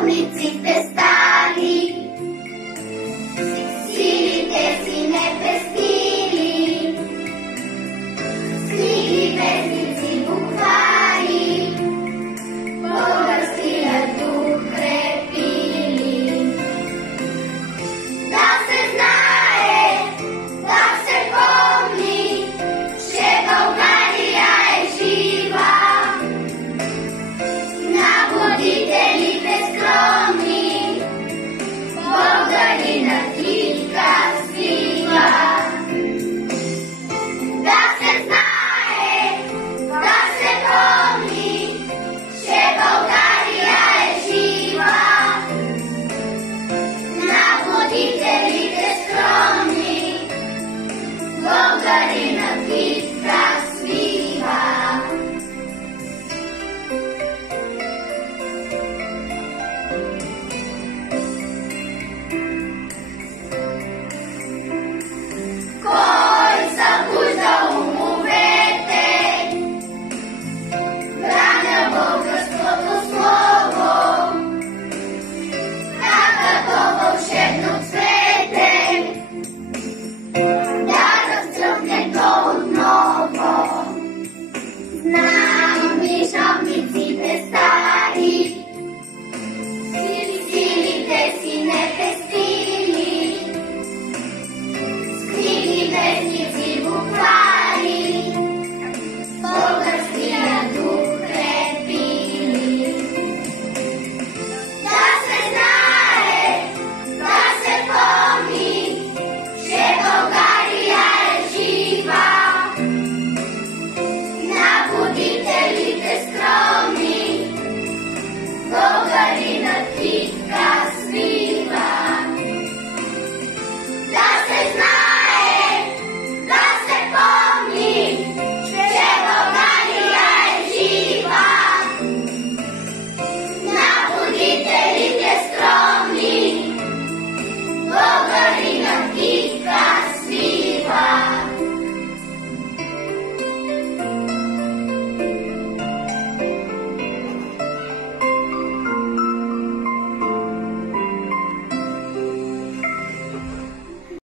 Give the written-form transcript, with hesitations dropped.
Скромниците стали, силите си не пестили, с книги, вестници, буквари, българския дух крепили. Да се знае, да се помни, че България е жива. На будителите скромни, българинът китка свива. Да се знае, да се помни, че България е жива. На будителите скромни, българинът китка